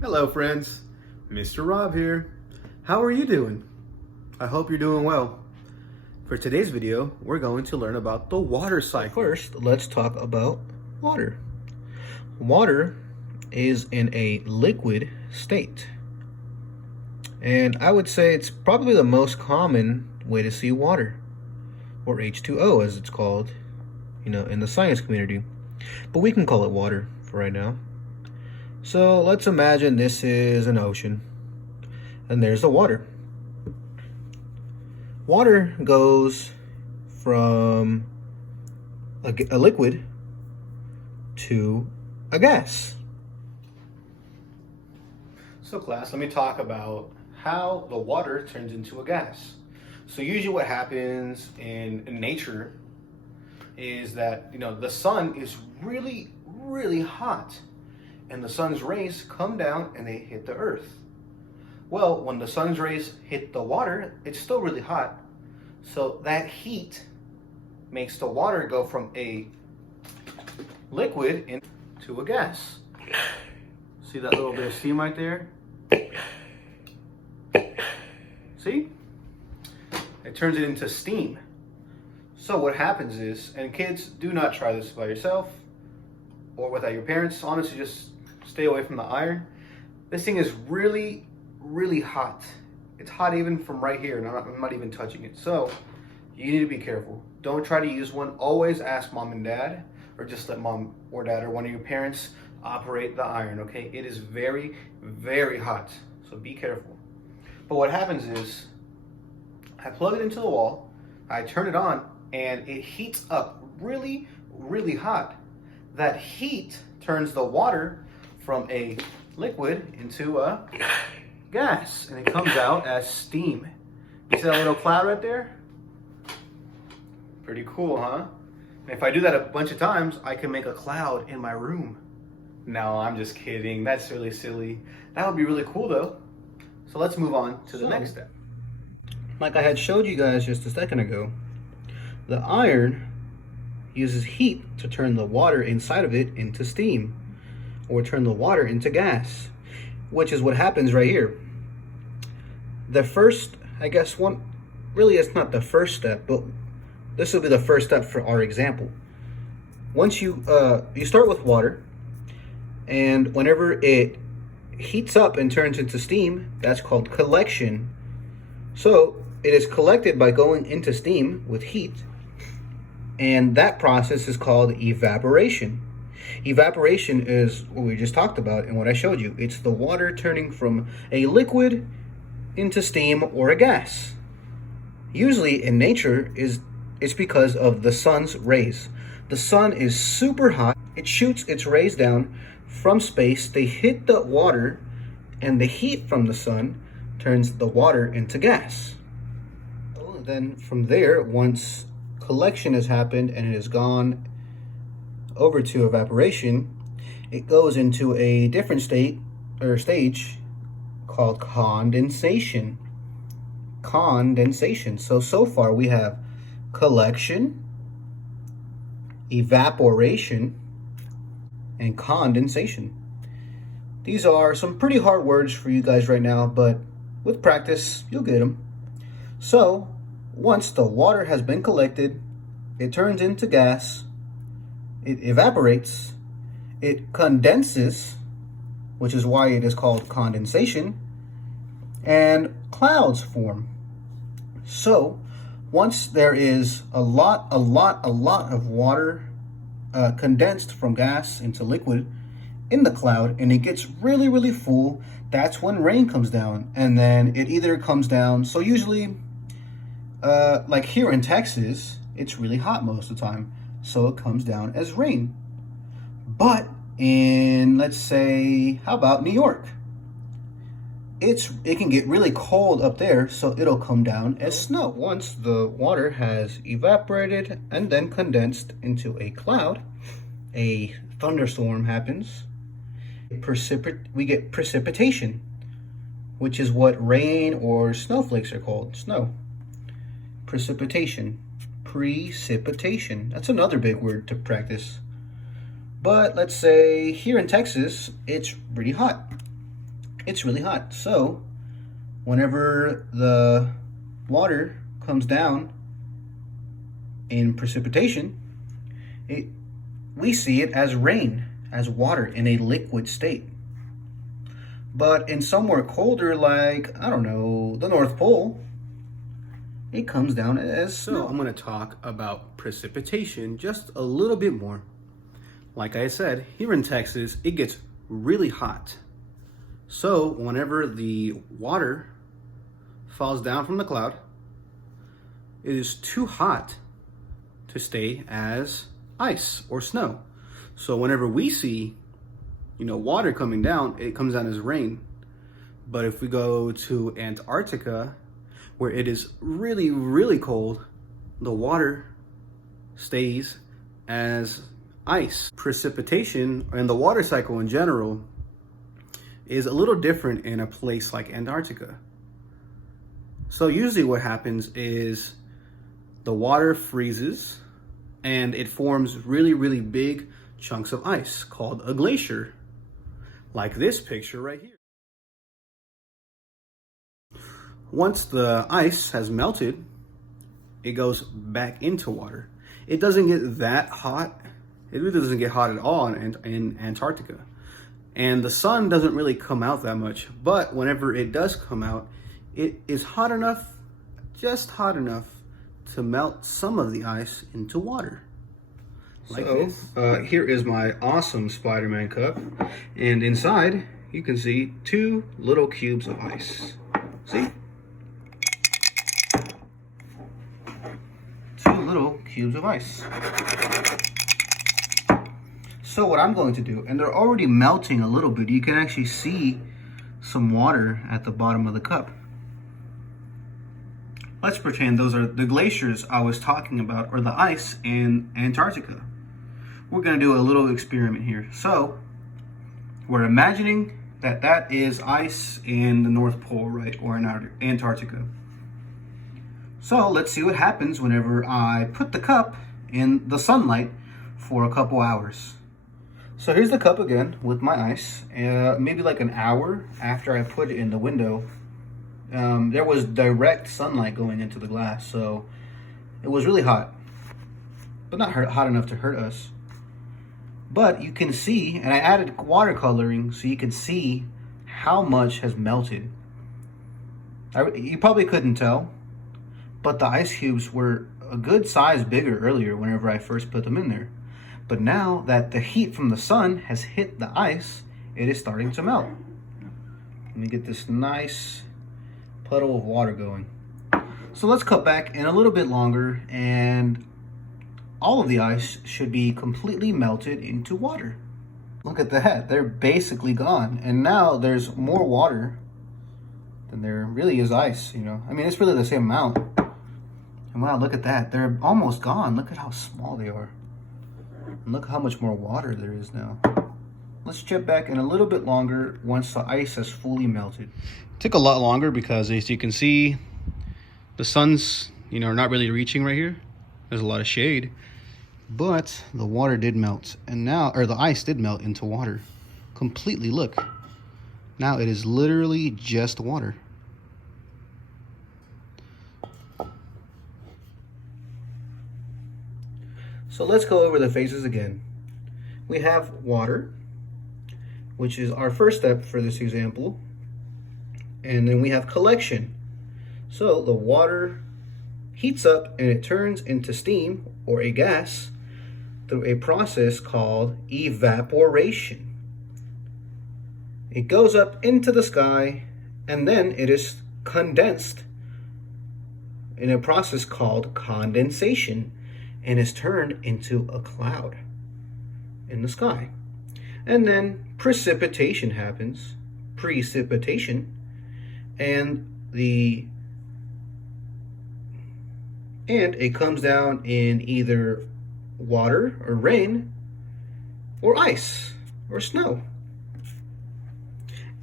Hello friends, Mr. Rob here. How are you doing? I hope you're doing well. For today's video, we're going to learn about the water cycle. First, let's talk about water. Water is in a liquid state. And I would say it's probably the most common way to see water, or H2O as it's called, in the science community. But we can call it water for right now. So let's imagine this is an ocean, and there's the water. Water goes from a liquid to a gas. So class, let me talk about how the water turns into a gas. So usually what happens in nature is that, the sun is really, really hot, and the sun's rays come down and they hit the earth. Well, when the sun's rays hit the water, it's still really hot. So that heat makes the water go from a liquid into a gas. See that little bit of steam right there? See? It turns it into steam. So what happens is, and kids, do not try this by yourself or without your parents. Honestly, just stay away from the iron. This thing is really, really hot. It's hot even from right here, and I'm not even touching it. So you need to be careful. Don't try to use one. Always ask mom and dad, or just let mom or dad or one of your parents operate the iron, okay? It is very, very hot, so be careful. But what happens is, I plug it into the wall, I turn it on, and it heats up really, really hot. That heat turns the water from a liquid into a gas, and it comes out as steam. You see that little cloud right there? Pretty cool, huh? And if I do that a bunch of times, I can make a cloud in my room. No, I'm just kidding. That's really silly. That would be really cool though. So let's move on to the next step. Like I had showed you guys just a second ago, the iron uses heat to turn the water inside of it into steam, or turn the water into gas, which is what happens right here. The first, I guess really it's not the first step, but this will be the first step for our example. Once you start with water, and whenever it heats up and turns into steam, that's called collection. So it is collected by going into steam with heat, and that process is called evaporation. Evaporation is what we just talked about and what I showed you. It's the water turning from a liquid into steam or a gas. Usually in nature it's because of the sun's rays. The sun is super hot. It shoots its rays down from space. They hit the water, and the heat from the sun turns the water into gas. Then from there, once collection has happened and it has gone over to evaporation, it goes into a different state or stage called condensation. Condensation. So far we have collection, evaporation, and condensation. These are some pretty hard words for you guys right now, but with practice, you'll get them. So once the water has been collected, it turns into gas, it evaporates, it condenses, which is why it is called condensation, and clouds form. So once there is a lot of water condensed from gas into liquid in the cloud, and it gets really, really full, that's when rain comes down. And then it either comes down, so usually like here in Texas, it's really hot most of the time, so it comes down as rain. But in, let's say, how about New York? It can get really cold up there, so it'll come down as snow. Once the water has evaporated and then condensed into a cloud, a thunderstorm happens. We get precipitation, which is what rain or snowflakes are called, snow. Precipitation. That's another big word to practice. But let's say here in Texas, it's really hot. it's really hot. So whenever the water comes down in precipitation, we see it as rain, as water in a liquid state. But in somewhere colder, like, I don't know, the North Pole, it comes down as snow. So I'm going to talk about precipitation just a little bit more. Like I said, here in Texas, it gets really hot. So whenever the water falls down from the cloud, it is too hot to stay as ice or snow. So whenever we see, water coming down, it comes down as rain. But if we go to Antarctica, where it is really, really cold, the water stays as ice. Precipitation and the water cycle in general is a little different in a place like Antarctica. So usually what happens is the water freezes and it forms really, really big chunks of ice called a glacier, like this picture right here. Once the ice has melted, it goes back into water. It doesn't get that hot. It really doesn't get hot at all in Antarctica. And the sun doesn't really come out that much, but whenever it does come out, it is hot enough, just hot enough to melt some of the ice into water. Like here is my awesome Spider-Man cup, and inside you can see 2 little cubes of ice. See? 2 little cubes of ice. So what I'm going to do, and they're already melting a little bit, you can actually see some water at the bottom of the cup. Let's pretend those are the glaciers I was talking about, or the ice in Antarctica. We're going to do a little experiment here. So we're imagining that that is ice in the North Pole, right, or in Antarctica. So let's see what happens whenever I put the cup in the sunlight for a couple hours. So here's the cup again with my ice. Maybe like an hour after I put it in the window, there was direct sunlight going into the glass, so it was really hot, but not hot enough to hurt us. But you can see, and I added watercoloring so you can see how much has melted. You probably couldn't tell, but the ice cubes were a good size bigger earlier whenever I first put them in there. But now that the heat from the sun has hit the ice, it is starting to melt. Let me get this nice puddle of water going. So let's cut back in a little bit longer, and all of the ice should be completely melted into water. Look at that, they're basically gone. And now there's more water than there really is ice, I mean, it's really the same amount. And wow, look at that, they're almost gone. Look at how small they are. And look how much more water there is now. Let's check back in a little bit longer once the ice has fully melted. It took a lot longer because, as you can see, the sun's, not really reaching right here. There's a lot of shade. But the water did melt, and now, or the ice did melt into water. Completely, look. Now it is literally just water. So let's go over the phases again. We have water, which is our first step for this example. And then we have collection. So the water heats up and it turns into steam or a gas through a process called evaporation. It goes up into the sky and then it is condensed in a process called condensation and is turned into a cloud in the sky. And then precipitation happens, and it comes down in either water or rain or ice or snow.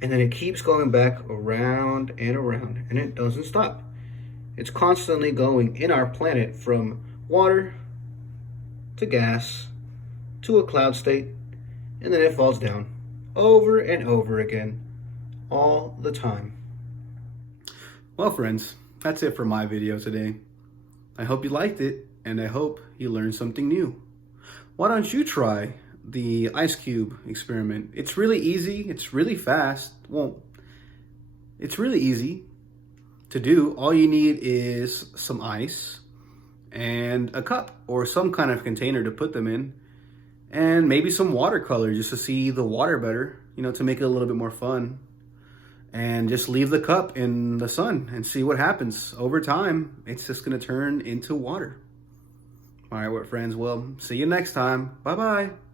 And then it keeps going back around and around, and it doesn't stop. It's constantly going in our planet from water to gas to a cloud state, and then it falls down over and over again all the time. Well, friends, that's it for my video today. I hope you liked it, and I hope you learned something new. Why don't you try the ice cube experiment? It's really easy. It's really fast. Well, it's really easy to do. All you need is some ice and a cup or some kind of container to put them in, and maybe some watercolor just to see the water better, to make it a little bit more fun. And just leave the cup in the sun and see what happens. Over time, it's just going to turn into water. All right, friends. Well, see you next time. Bye-bye.